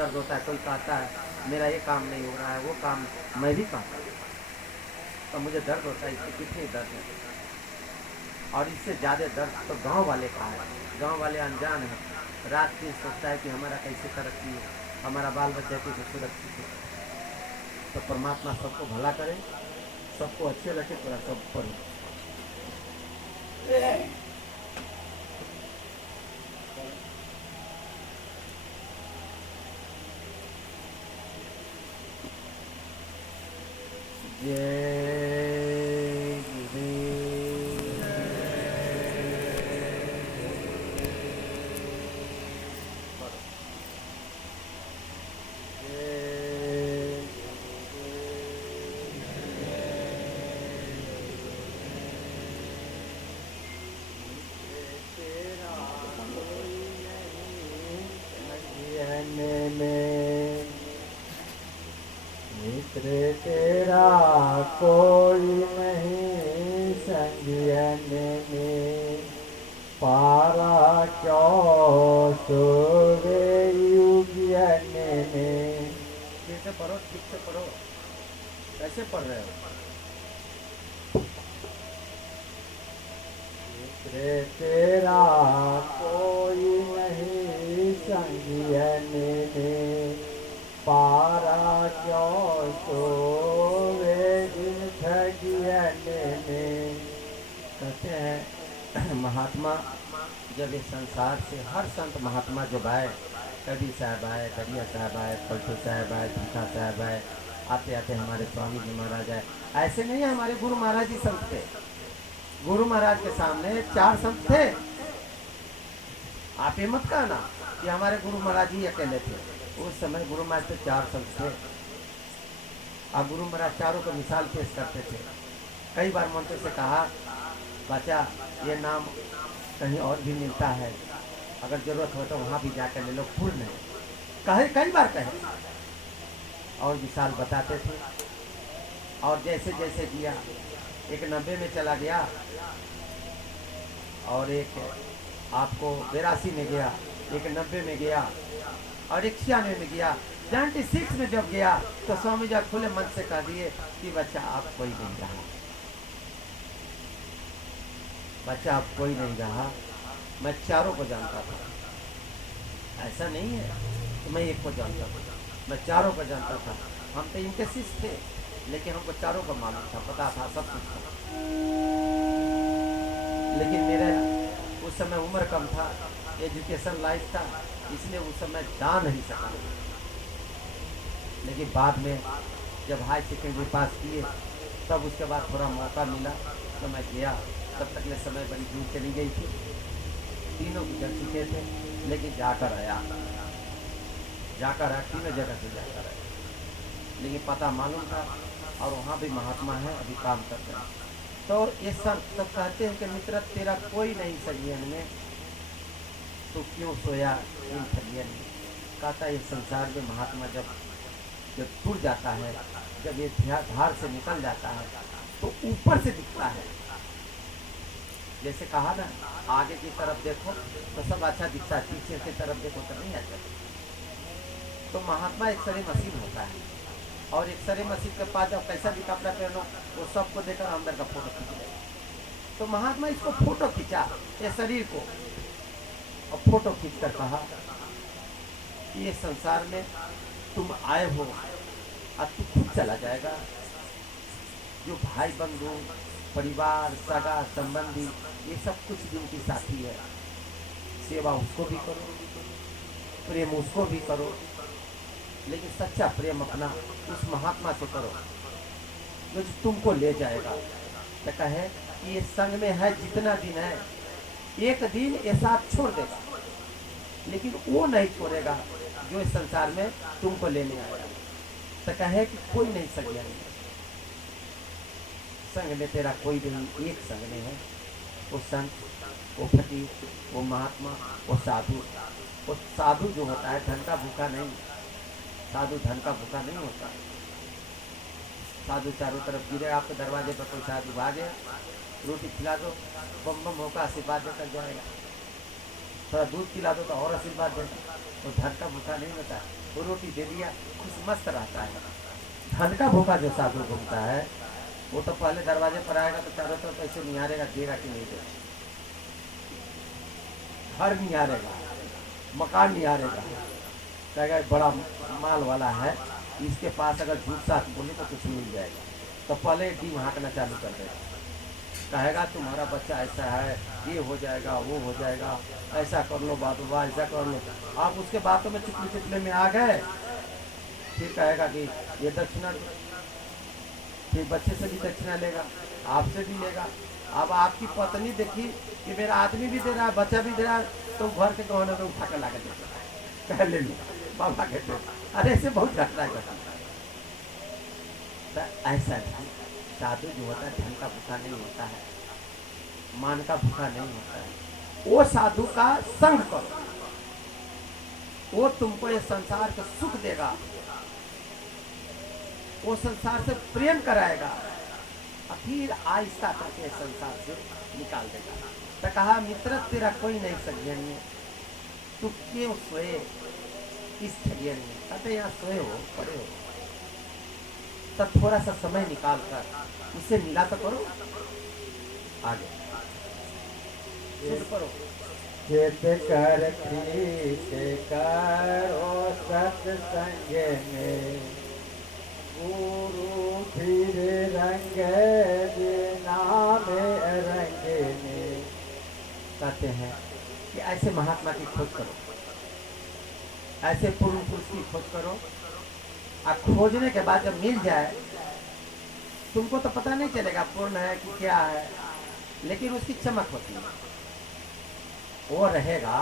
दर्द होता है, कोई कहता है मेरा ये काम नहीं हो रहा है, वो काम, मैं भी कहता हूँ तो मुझे दर्द होता है, इससे कितनी दर्द है। और इससे ज़्यादा दर्द तो गांव वाले का है। गांव वाले अनजान है, रात दिन सोचता है कि हमारा कैसे तरक्की है, हमारा बाल बच्चा कैसे सुरक्षित है। तो परमात्मा सबको भला करे, सबको अच्छे रखे, थोड़ा सब पर जय मित्र तेरा कोई नहीं संगियन में, पारा क्यों सोवे युगियन में। फिर से पढ़ो, ठीक से पढ़ो, कैसे पढ़ रहे हो? मित्र तेरा कोई नहीं संगियन में, पारा क्यों सोवे ठगियन में। कहते हैं महात्मा जब इस संसार से, हर संत महात्मा जब आए, कबीर साहब आए, करिया साहब आए, पलटू साहब आए, भीखा साहब आए, आते आते हमारे स्वामी जी महाराज आए। ऐसे नहीं है, हमारे गुरु महाराज जी संत थे। गुरु महाराज के सामने 4 संत थे। आप ये मत कहना कि हमारे गुरु महाराज जी अकेले थे। उस समय गुरु महाराज पे 4 संत थे और गुरु महाराज चारों को मिसाल पेश करते थे। कई बार मंत्र से कहा, बच्चा ये नाम कहीं और भी मिलता है, अगर जरूरत हो तो वहाँ भी जाकर ले लो, भूल नहीं कहे, कई बार कहे और मिसाल बताते थे। और जैसे जैसे किया, एक 90 में चला गया और एक आपको 82 में गया, एक 90 में गया और एक 96 में गया। 96 में जब गया तो स्वामी जी खुले मन से कह दिए कि बच्चा आप कोई नहीं रहा, बच्चा आप कोई नहीं रहा, मैं चारों को जानता था। ऐसा नहीं है कि मैं एक को जानता था, मैं चारों को जानता था। हम तो इनके शिष्य थे, लेकिन हमको चारों को मालूम था, पता था, सब कुछ था। लेकिन मेरा उस समय उम्र कम था, एजुकेशन लाइफ था, इसलिए उस समय जा नहीं सका। लेकिन बाद में जब हाई सेकेंडरी पास किए, तब उसके बाद थोड़ा मौका मिला तो मैं गया। तब तक ले समय बड़ी दूर चली गई थी, तीनों गुजर चुके थे, लेकिन जाकर आया, तीनों जगह से जाकर आया। लेकिन पता मालूम था और वहाँ भी महात्मा है, अभी काम करते हैं। तो ये सब तब कहते हैं कि मित्र तेरा कोई नहीं संगियन में, तो क्यों सोया इन ठगियन में। कहता है ये संसार में महात्मा जब टूट जाता है, जब ये धार से निकल जाता है तो ऊपर से दिखता है। जैसे कहा ना, आगे की तरफ देखो तो सब अच्छा दिखता है, पीछे की तरफ देखो तो नहीं अच्छा। तो महात्मा एक सरे मसीह होता है, और एक सरे मसीह के पास जब कैसा भी कपड़ा पहनो वो सबको देखकर अंदर का फोटो खींच ले। तो महात्मा इसको फोटो खींचा, ये शरीर को, और फोटो खींच कर कहा कि ये संसार में तुम आए हो और तू खुद चला जाएगा। जो भाई बंधु, परिवार, सगा संबंधी, ये सब कुछ दिन की साथी है। सेवा उसको भी करो, प्रेम उसको भी करो, लेकिन सच्चा प्रेम अपना उस महात्मा से करो जो तुमको ले जाएगा। तो कहे कि ये संग में है जितना दिन है, एक दिन ये साथ छोड़ देगा, लेकिन वो नहीं छोड़ेगा जो इस संसार में तुमको लेने आएगा। तो कहे कि कोई नहीं संग नहीं, संग में तेरा कोई नहीं, एक संग में है। वो संत, वो फकीर, वो महात्मा, वो साधु। वो साधु जो होता है धन का भूखा नहीं, साधु धन का भूखा नहीं होता। साधु चारों तरफ गिरे, आपके दरवाजे पर कोई साधु आ गया, रोटी खिला दो, बम बम होकर आशीर्वाद देकर जाएगा। थोड़ा दूध पिला दो तो और आशीर्वाद देगा। वो धन का भूखा नहीं होता है, वो रोटी दे दिया खुश मस्त रहता है। धन का भूखा जो साधु घूमता है वो तो पहले दरवाजे पर आएगा तो चारों तरफ ऐसे निहारेगा, देगा कि नहीं देगा, घर निहारेगा, मकान निहारेगा, कहेगा बड़ा माल वाला है, इसके पास अगर झूठ साथ बोले तो कुछ मिल जाएगा, तो पहले डी हाँकना चालू कर देगा, कहेगा तुम्हारा बच्चा ऐसा है, ये हो जाएगा, वो हो जाएगा, ऐसा कर लो बाबा, ऐसा कर लो। आप उसके बातों में चिपले चिपले में आ गए, फिर कहेगा कि ये दक्षिणा, फिर बच्चे से भी दक्षिणा लेगा, आपसे भी लेगा। अब आपकी पत्नी देखी कि मेरा आदमी भी दे रहा है, बच्चा भी दे रहा है, तो घर के गहने में उठा कर ला कर देते, कह ले लो बाबा कहते, अरे ऐसे बहुत घटना घटना। तो ऐसा नहीं, साधु जो होता है धन का भूखा नहीं होता है, मान का भूखा नहीं होता है। वो साधु का संग करो, वो तुमको ये संसार का सुख देगा, वो संसार से प्रेम कराएगा, और फिर आहिस्ता करके संसार से निकाल देगा। तो कहा मित्र तेरा कोई नहीं सज्जन, तू क्यों सोए इस ठगियन में, कहते यहाँ सोए हो पड़े हो, तो थोड़ा सा समय निकाल कर उससे मिला तो करो। आगे शुरू करो। चित कर प्रीत करो सत्संग में, गुरु फिर रंग नाम रंग में। कहते हैं कि ऐसे महात्मा की खोज करो, ऐसे पूर्ण पुरुष की खोज करो, और खोजने के बाद जब मिल जाए तुमको तो पता नहीं चलेगा पूर्ण है कि क्या है, लेकिन उसकी चमक होती है, वो रहेगा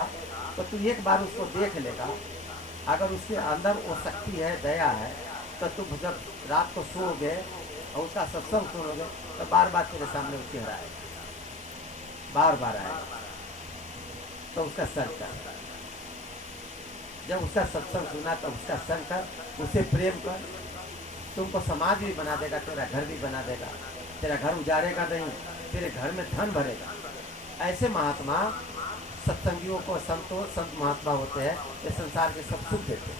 तो तू एक बार उसको देख लेगा, अगर उसके अंदर वो शक्ति है, दया है, तो तुम जब रात को सोओगे और उसका सत्संग सुनोगे तो बार बार तेरे सामने वो चेहरा आएगा, बार बार आएगा। तो उसका संग कर, जब उसका सत्संग सुना तो उसका संग कर, उससे प्रेम कर, तुमको समाज भी बना देगा, तेरा घर भी बना देगा, तेरा घर उजाड़ेगा नहीं, तेरे घर में धन भरेगा। ऐसे महात्मा सत्संगियों को संत महात्मा होते हैं, ये संसार के सब सुख देते हैं।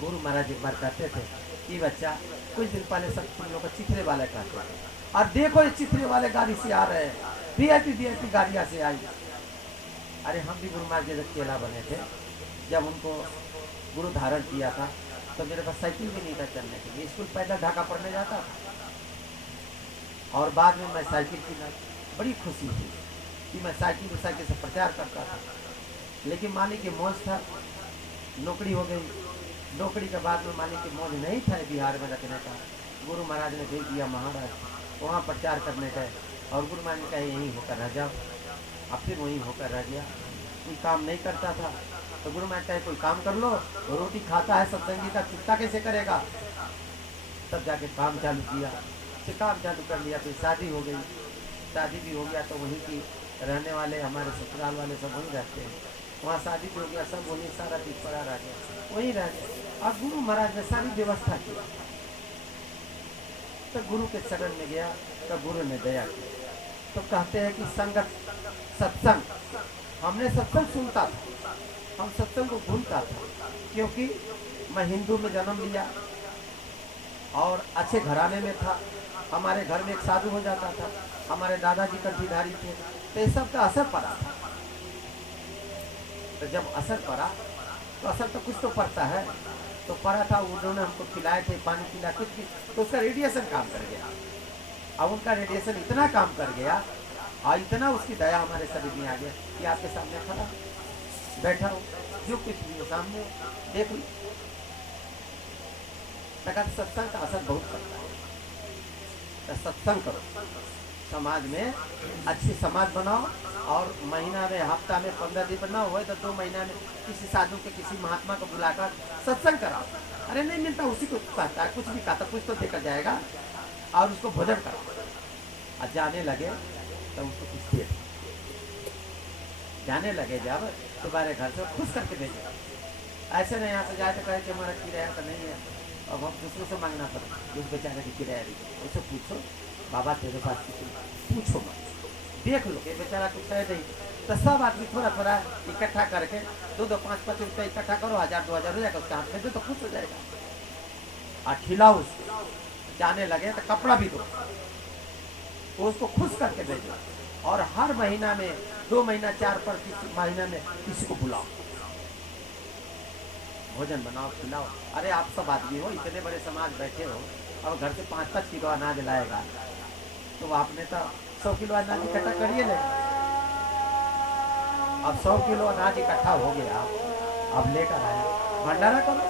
गुरु महाराज एक बार कहते थे कि बच्चा, कुछ दिन पहले सब तुम लोग को चिथरे वाले कहते थे, और देखो ये चिथरे वाले गाड़ी से आ रहे हैं, वीआईपी गाड़ियाँ से आई। अरे हम भी गुरु महाराज जी जब चेला बने थे, जब उनको गुरु धारण किया था तो मेरे पास साइकिल भी नहीं था चलने के लिए, स्कूल पैदल ढाका पढ़ने जाता था, और बाद में मैं साइकिल की बड़ी खुशी थी कि मैं साइकिल से प्रचार करता था। लेकिन मालिक की मौज था, नौकरी हो गई, नौकरी के बाद में मालिक की मौज नहीं था बिहार में रखने का। गुरु महाराज ने भेज दिया महाराज, वहाँ प्रचार करने गए, और गुरु महाराज ने कहा यहीं होकर रह जाओ। अब फिर वहीं होकर रह गया, कोई काम नहीं करता था, तो गुरु महाराज कहे कोई काम कर लो, रोटी खाता है सत्संगी का चिंता कैसे करेगा। तब जाके काम चालू किया, फिर काम चालू कर लिया, फिर शादी हो गई, शादी भी हो गया तो वहीं की रहने वाले हमारे ससुराल वाले सब वहीं रहते हैं, वहाँ शादी भी हो गया, सब वहीं सारा चीज पड़ा रह गया, वहीं रह गया। और गुरु महाराज ने सारी व्यवस्था की, तो गुरु के शरण में गया तो गुरु ने दया की। तो कहते हैं कि संगत सत्संग, हमने सत्संग सुनता था, हम सत्संग को भूलता था, क्योंकि मैं हिंदू में जन्म लिया और अच्छे घराने में था, हमारे घर में एक साधु हो जाता था, हमारे दादाजी कंठीधारी थे, तो ये सब का असर पड़ा था। तो जब असर पड़ा तो असर तो कुछ तो पड़ता है, तो पड़ा था, उन्होंने हमको खिलाए थे, पानी पिला कुछ भी, तो उसका रेडिएशन काम कर गया। अब उनका रेडिएशन इतना काम कर गया और इतना उसकी दया हमारे शरीर में आ गया कि आपके सामने खड़ा बैठा हो, जो कुछ भी हो सामने देख लो। सत्संग का असर बहुत करता है, तो सत्संग करो, समाज में अच्छी समाज बनाओ, और महीना में, हफ्ता में 15 दिन बनाओ, हुए तो 2 महीना में किसी साधु के, किसी महात्मा को बुलाकर सत्संग कराओ। अरे नहीं मिलता उसी को कहता है, कुछ भी कहता, कुछ तो देकर जाएगा, और उसको भोजन कराओ, और जाने लगे तो उसको कुछ दे, जाने लगे जब तुम्हारे घर से खुश करके भेजे। ऐसे नहीं यहाँ से जाए तो कहे कि हमारा किराया तो नहीं है, अब हम दूसरों से मांगना पड़े, उस बेचारे की किराया दी, उससे पूछो बाबा तेरे पास किसी, पूछो मत, देख लो कि बेचारा कुछ है नहीं, तो सब आदमी थोड़ा थोड़ा इकट्ठा करके 2-2, 5-5 रुपये इकट्ठा करो, 1000-2000 हो जाएगा, उसके हाथ में दो तो खुश हो जाएगा। और खिलाओ उसको, जाने लगे तो कपड़ा भी दो, तो उसको खुश करके भेजो। और हर महीना में 2 महीना 4 पर महीने में किसी को बुलाओ, भोजन बनाओ, खिलाओ। अरे आप सब आदमी हो, इतने बड़े समाज बैठे हो, अब घर से 5-5 किलो अनाज लाएगा तो आपने तो 100 किलो अनाज इकट्ठा करिए ले। अब 100 किलो अनाज इकट्ठा हो गया, अब लेकर आए, भंडारा करो,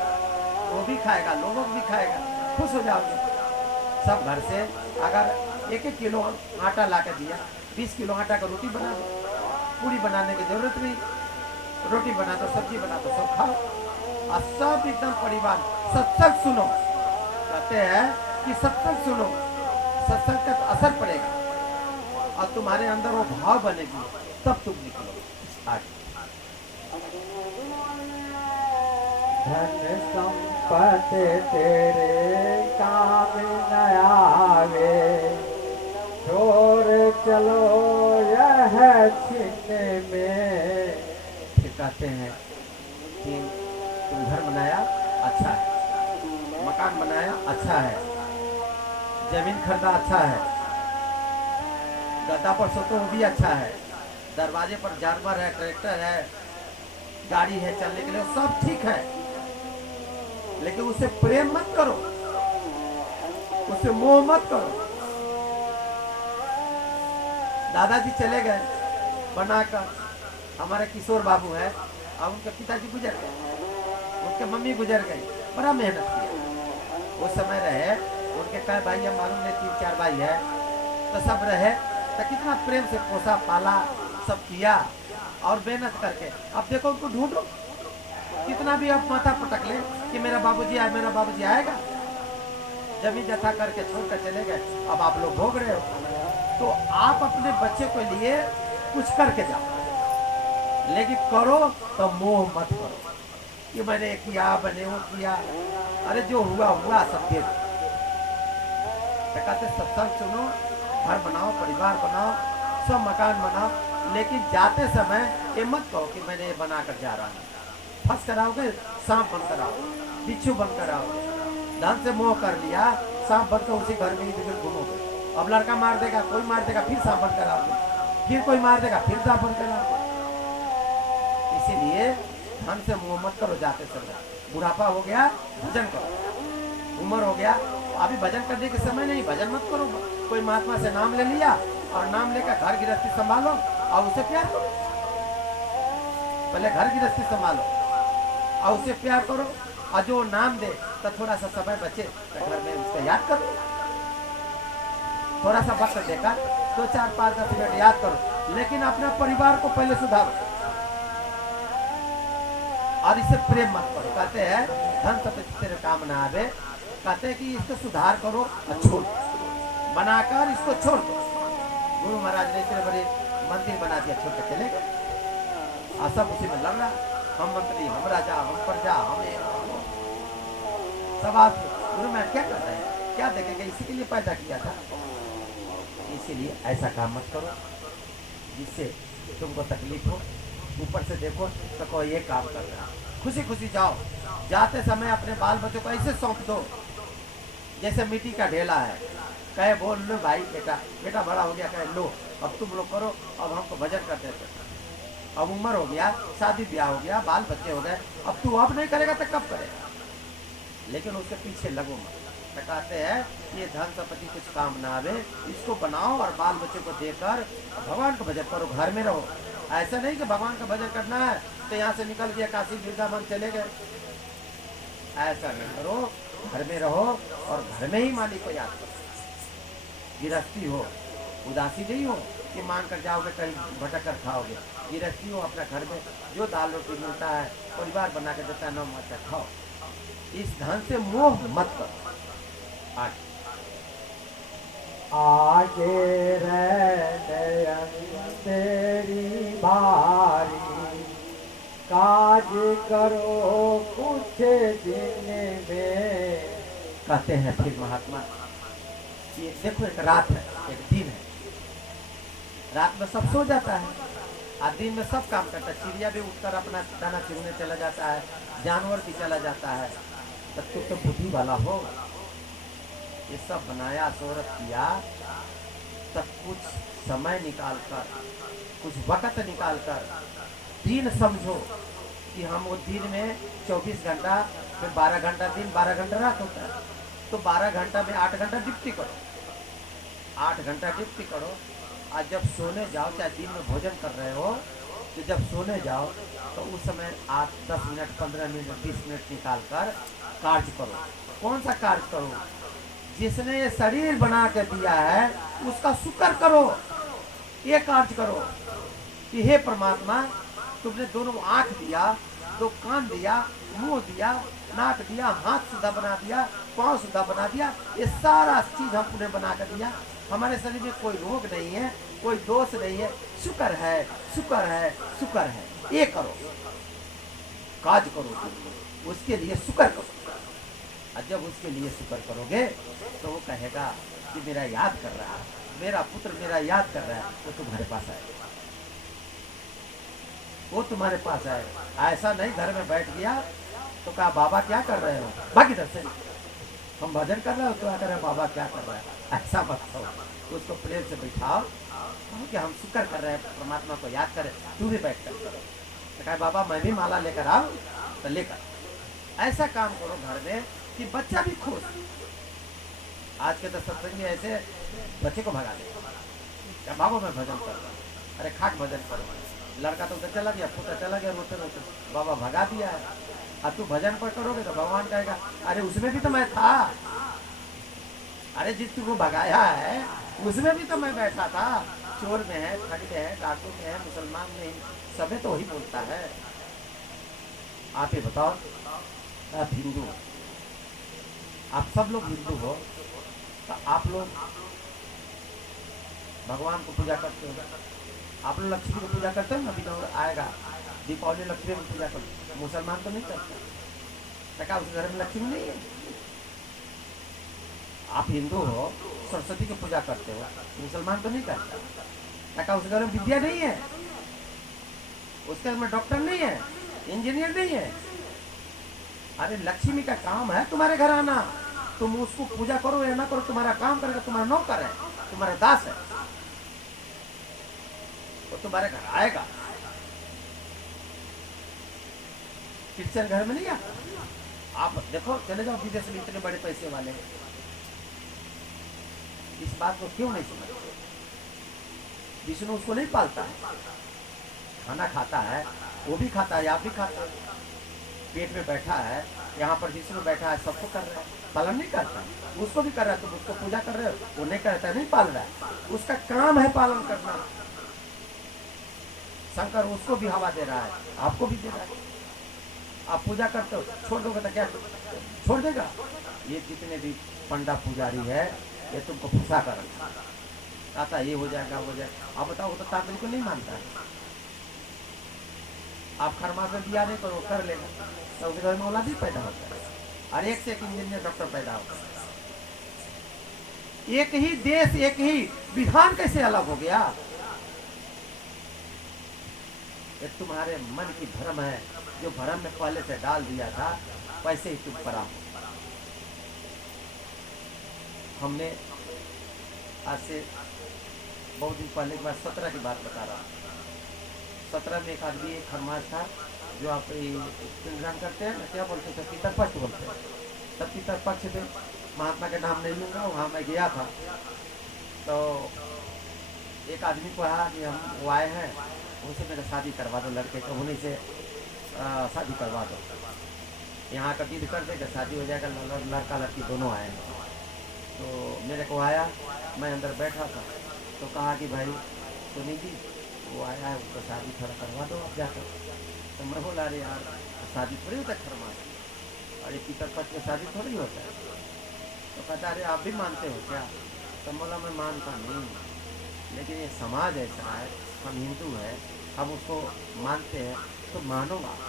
वो भी खाएगा, लोगों को भी खाएगा, खुश हो जाओगे। सब घर से अगर 1-1 किलो आटा ला के दिया, 20 किलो आटा का रोटी बना दो, पूरी बनाने की जरूरत नहीं, रोटी बना दो, सब्जी बना दो, सब खाओ। और सब एकदम परिवार सत्संग सुनो, कहते हैं कि सत्संग सुनो, सत्संग का असर पड़ेगा और तुम्हारे अंदर वो भाव बनेगी, तब तुम निकलो आगे। धन संपत्ति तेरे काम न आवे, छोड़ चलो यह छीनने में। फिर कहते हैं कि तुम घर बनाया अच्छा है, मकान बनाया अच्छा है, जमीन खरीदा अच्छा है, गद्दा पर सोते वो भी अच्छा है, दरवाजे पर जानवर है, ट्रैक्टर है, गाड़ी है चलने के लिए, सब ठीक है, लेकिन उसे प्रेम मत करो, उसे मोह मत करो। दादाजी चले गए बनाकर, हमारे किशोर बाबू है, अब उनके पिताजी गुजर गए, उनके मम्मी गुजर गई, बड़ा मेहनत किया। उस समय रहे, उनके कई भाई है, मालूम नहीं 3-4 भाई है, तो सब रहे, तो कितना प्रेम से पोसा पाला, सब किया और मेहनत करके। अब देखो उनको ढूंढो, कितना भी अब माथा पटक ले कि मेरा बाबूजी आए, मेरा बाबूजी आएगा, जमीन जथा करके छोड़कर चले गए, अब आप लोग भोग रहे हो। तो आप अपने बच्चे के लिए कुछ करके जाओ, लेकिन करो तो मोह मत करो कि मैंने किया, मैंने वो किया। अरे जो हुआ हुआ सब दे दो। तो कहते सत्संग सुनो, घर बनाओ, परिवार बनाओ, सब मकान बनाओ, लेकिन जाते समय ये मत कहो कि मैंने ये बनाकर जा रहा हूँ। फंस कर आओगे, सांप बनकर आओगे, बिच्छू बनकर आओगे। धन से मोह कर लिया, सांप बनकर उसी घर में इधर घूमोगे। अब लड़का मार देगा, कोई मार देगा, फिर सांप बनकर आओगे, फिर कोई मार देगा, फिर सांप बनकर आओगे। इसीलिए धन से मोह मत करो जाते समय। बुढ़ापा हो गया, भजन करो, उम्र हो गया, अभी भजन करने के समय नहीं, भजन मत करो। कोई महात्मा से नाम ले लिया और नाम लेकर घर गृहस्थी संभालो और उसे प्यार करो। पहले घर गृहस्थी संभालो और उसे प्यार करो, और जो नाम दे तो थोड़ा सा समय बचे तो घर में उसको याद करो। थोड़ा सा वक्त देखा, 2, 4, 5, 10 मिनट याद करो, लेकिन अपने परिवार को पहले सुधारो और इसे प्रेम मत करो। कहते हैं धन संपत्ति तेरे काम ना आवे, कहते हैं कि इसको सुधार करो और छोड़ बनाकर इसको छोड़ दो। गुरु महाराज ने इतने बड़े मंदिर बना दिया, छोड़ के चले गए और सब उसी में लड़ रहा, हम मंत्री, हम राजा, हम प्रजा, हम सब। आप गुरु महाराज क्या करता है, क्या देखेंगे, इसी के लिए पैदा किया था। इसीलिए ऐसा काम मत करो जिससे तुमको तकलीफ हो। ऊपर से देखो तो कोई ये काम कर रहा, खुशी खुशी जाओ। जाते समय अपने बाल बच्चों को ऐसे सौंप दो जैसे मिट्टी का ढेला है, कहे बोल लो भाई बेटा, बेटा बड़ा हो गया, कहे लो अब तुम लोग करो, अब हमको भजन करते थे, अब उम्र हो गया, शादी ब्याह हो गया, बाल बच्चे हो गए, अब तू अब नहीं करेगा तो कब करेगा। लेकिन उसके पीछे लगो मत। तो कहते हैं ये धन संपत्ति कुछ काम ना आवे, इसको बनाओ और बाल बच्चों को देकर भगवान को भजन करो, घर में रहो। ऐसा नहीं कि भगवान का भजन करना है तो यहाँ से निकल गया काशी वृंदावन चले गए, ऐसा नहीं करो। घर में रहो और घर में ही मालिक को याद करो। गिरस्ती हो, उदासी नहीं हो कि मांग कर जाओगे कहीं भटक कर खाओगे। गिरस्ती हो, अपना घर में जो दाल रोटी मिलता है परिवार बना के देता है, न मत खाओ। इस धन से मोह मत करो। आगे रहने तेरी भारी, काज करो कुछ दिन में। कहते हैं फिर महात्मा, ये देखो एक रात है, एक दिन है, रात में सब सो जाता है, आज दिन में सब काम करता है, चिड़िया भी उठकर अपना दाना चुगने चला जाता है, जानवर भी चला जाता है। तब तुम तो बुद्धि वाला हो, ये सब बनाया शोहरत किया, तब कुछ समय निकाल कर, कुछ वक्त निकाल कर दिन समझो कि हम वो दिन में 24 घंटा, फिर 12 घंटा दिन, 12 घंटा रात होता है, तो 12 घंटा में 8 घंटा ड्यूटी करो, 8 घंटा ड्यूटी करो। आज जब सोने जाओ, चाहे दिन में भोजन कर रहे हो, तो जब सोने जाओ तो उस समय 8, 10 मिनट, 15 मिनट, 20 मिनट निकाल कर कार्य करो। कौन सा कार्य करो? जिसने ये शरीर बना के दिया है उसका शुक्र करो, ये कार्य करो कि हे परमात्मा, तुमने दोनों आंख दिया, 2 कान दिया, मुंह दिया, नाक दिया, हाथ सीधा बना दिया, पांव सीधा बना दिया, ये सारा चीज हमने बना कर दिया। हमारे शरीर में कोई रोग नहीं है, कोई दोष नहीं है, शुक्र है, शुक्र है, शुक्र है। ये करो, काज करो, उसके लिए शुक्र करो। और जब उसके लिए शुक्र करोगे तो वो कहेगा कि मेरा याद कर रहा है, मेरा पुत्र मेरा याद कर रहा है, वो तुम्हारे पास आए, वो तुम्हारे पास आए। ऐसा नहीं घर में बैठ गया तो कहा बाबा क्या कर रहे हो, बाकी दर से हम भजन कर रहे हो तो आकर बाबा क्या कर रहा है, ऐसा मत कहो। उसको प्रेम से बिठाओ कि हम शुक्र कर रहे हैं, परमात्मा को याद करें, तू भी बैठ कर करो। तो कहा बाबा मैं भी माला लेकर आओ, तो लेकर ऐसा काम करो घर में कि बच्चा भी खुश। आज के तो सत्संगी ऐसे बच्चे को भगा दे, क्या बाबा मैं भजन कर रहा हूँ, अरे खाक भजन करो। लड़का तो उधर चला गया, पुत्र चला गया, रोते रोते बाबा भगा दिया है। अब तू भजन पर करोगे तो भगवान कहेगा अरे उसमें भी तो मैं था, अरे जिस तुमको भगाया है उसमें भी तो मैं बैठा था। चोर में है, ठग में है, डाकू में है, मुसलमान में, सबे तो वही बोलता है। आप ही बताओ, आप हिंदू, आप सब लोग हिंदू हो, तो आप लोग भगवान को पूजा करते हो, आप लोग लक्ष्मी को पूजा करते हो ना, बिना आएगा दीपावली लक्ष्मी को पूजा करते, मुसलमान तो नहीं करते। क्या उस घर में लक्ष्मी नहीं है? आप हिंदू हो, सरस्वती की पूजा करते हो, मुसलमान तो नहीं करता। क्या उस घर में विद्या नहीं है? उसके घर में डॉक्टर नहीं है, इंजीनियर नहीं है? अरे लक्ष्मी का काम है तुम्हारे घर आना, तुम उसको पूजा करो या ना करो, तुम्हारा काम करेगा, तुम्हारा नौकर है, तुम्हारा दास है, वो तुम्हारे घर आएगा। क्रिश्चियन घर में नहीं आता। आप देखो, चले जाओ विदेश में, इतने बड़े पैसे वाले हैं, इस बात को क्यों नहीं समझते? विष्णु उसको नहीं पालता है, खाना खाता है, वो भी खाता है, आप भी खाते हैं, पेट में बैठा है, यहाँ पर विष्णु बैठा है, सबको कर रहा है, पालन नहीं करता, उसको भी कर रहा है, तुम उसको पूजा कर रहे हो, वो नहीं करता, नहीं पाल रहा है, उसका काम है पालन करना। शंकर उसको भी हवा दे रहा है, आपको भी दे रहा है, आप पूजा करते हो, छोड़ दोगे तो क्या छोड़ देगा? ये जितने भी पंडा पुजारी है, ये तुमको फंसा कर आता, ये हो जाएगा, हो जाएगा। आप बताओ, वो तो तांत्रिक को नहीं मानता है। आप खरमास में दिया नहीं करो, कर लेगा, तो उसके घर में औलाद ही पैदा होता है, और एक से एक इंजीनियर डॉक्टर पैदा होता है। एक ही देश, एक ही विधान कैसे अलग हो गया? ये तुम्हारे मन की भ्रम है, जो भ्रम में पहले से डाल दिया था, वैसे ही तुम परा हो। हमने आज से बहुत दिन पहले की बात, 17 की बात बता रहा हूँ। 17 में एक आदमी, एक खरमास था, जो आप पिंडदान करते हैं ना, क्या बोलते थे, पितरपक्ष बोलते हैं। तब पितरपक्ष में महात्मा के नाम नहीं लूँगा, वहाँ मैं गया था, तो एक आदमी को कहा कि हम वो आए हैं, उनसे मेरा शादी करवा दो, लड़के को उन्हीं से शादी करवा दो, यहाँ का विध कर देगा, शादी हो जाएगा, लड़का लड़की दोनों आए हैं। तो मेरे को आया, मैं अंदर बैठा था, तो कहा कि भाई सुनी जी, वो आया है, उसको शादी थोड़ा करवा दो आप जाकर। तो मैं बोला अरे यार, शादी थोड़ी होता है खरमास, अरे पितरपक्ष में शादी थोड़ी होता है। तो कहता अरे आप भी मानते हो क्या? तो बोला मैं मानता नहीं, लेकिन ये समाज ऐसा है, हम हिंदू हैं, हम उसको मानते हैं, तो मानो आप।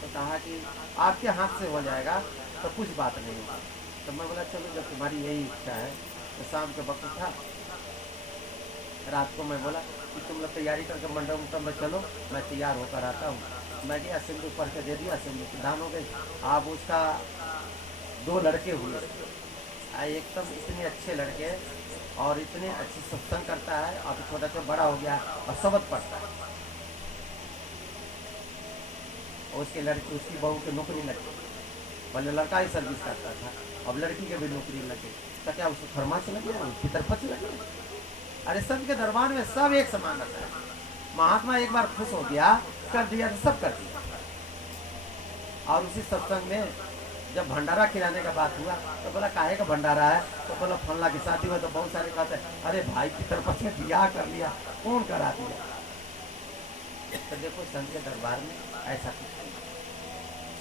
तो कहा कि आपके हाथ से हो जाएगा तो कुछ बात नहीं होगा। तो मैं बोला चलो, जब तुम्हारी यही इच्छा है, तो शाम के वक्त उठा, रात को मैं बोला कि तुम लोग तैयारी करके मंडप में चलो, मैं तैयार होकर आता हूँ। मैं गया, सिंदूर पढ़ के दे दिया, सिंदूर की दान हो गई। अब उसका 2 लड़के हुए, एकदम इतने अच्छे लड़के और इतने अच्छी सत्संग करता है। अब छोटा छोटा बड़ा हो गया और शब्द पढ़ता है। और उसके लड़की, उसकी बहू की नौकरी लगी। पहले लड़का ही सर्विस करता था, अब लड़की के भी नौकरी लगी। तो क्या उसको फरमाइश लगे, उसकी तरफ लगे? अरे संत के दरबार में सब एक समान रहता है। महात्मा एक बार खुश हो गया, कर दिया तो सब कर दिया। और उसी सत्संग में जब भंडारा खिलाने का बात हुआ तो बोला काहे का भंडारा है? तो बोला फल्ला की शादी हुआ। तो बहुत सारे कहते हैं अरे भाई की तरफ से ब्याह कर लिया, कौन करा दिया? तो देखो संत के दरबार में ऐसा कुछ नहीं,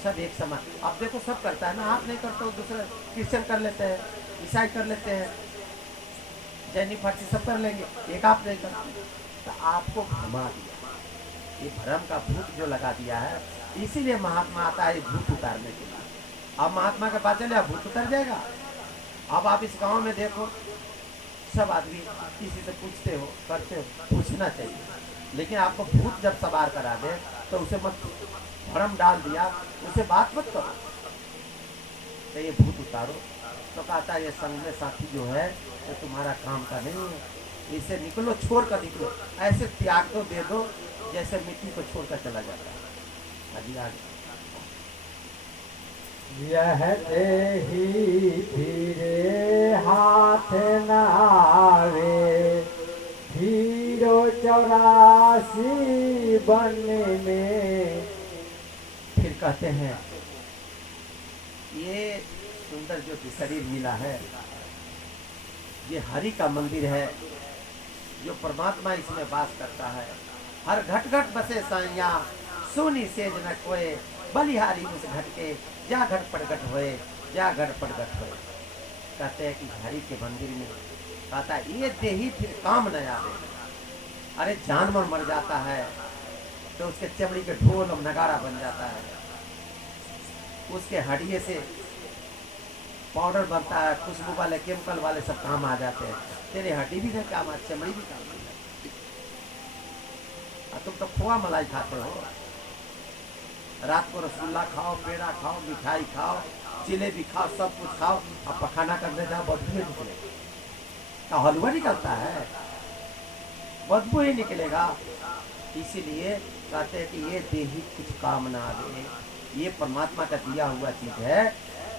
सब एक समान। अब देखो सब करता है ना, आप नहीं करते हो, दूसरे क्रिश्चियन कर लेते हैं, ईसाई कर लेते हैं, जैनी फारसी सब कर लेंगे, एक आप नहीं करते। तो आपको भरमा दिया, ये भ्रम का भूत जो लगा दिया है, इसीलिए महात्मा आता है भूत उतारने के लिए। अब महात्मा के पास चले, भूत उतर जाएगा। अब आप इस गांव में देखो, सब आदमी किसी से पूछते हो, करते हो, पूछना चाहिए। लेकिन आपको भूत जब सवार करा दे तो उसे मत, भ्रम डाल दिया, उसे बात मत करो, तो ये भूत उतारो। तो कहता है ये संग में साथी जो है तो तुम्हारा काम का नहीं है, इसे निकलो, छोड़ कर निकलो, ऐसे त्याग दो, दे दो जैसे मिट्टी को छोड़कर चला जाता है। अभी आगे यह देही धीरे हाथ न आवे, हीरो 84 बनने में। फिर कहते हैं ये सुंदर जो शरीर मिला है, ये हरि का मंदिर है, जो परमात्मा इसमें वास करता है। हर घट घट बसे साइया, सोनी सेज न कोए, बलिहारी उस घट के, जा घट पड़गट होए, जा घट पड़गट होए। कहते हैं कि हरि के मंदिर में कहता है ये देही फिर काम न आवे। अरे जानवर मर जाता है तो उसके चमड़ी के ढोल और नगारा बन जाता है, उसके हड्डिये से पाउडर बनता है, खुशबू वाले केमिकल वाले सब काम आ जाते हैं। तेरे हड्डी भी नहीं काम, चमड़ी भी काम नहीं आती। तुम तो खोआ मलाई खाते हो, रात को रसगुल्ला खाओ, पेड़ा खाओ, मिठाई खाओ, जिलेबी खाओ, सब कुछ खाओ, अब पखाना करने जाओ बदबू ही निकलेगा। तो हलवा निकलता है, बदबू ही निकलेगा। इसीलिए कहते हैं कि ये देही कुछ काम ना आवे, ये परमात्मा का दिया हुआ चीज है,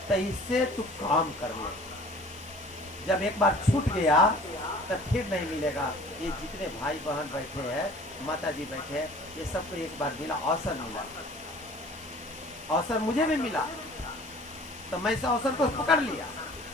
तो इससे तू काम कर ले। जब एक बार छूट गया तो फिर नहीं मिलेगा। ये जितने भाई बहन बैठे हैं, माता जी बैठे हैं, ये सबको एक बार मिला, अवसर मिला, अवसर मुझे भी मिला, तो मैं इस अवसर को पकड़ लिया।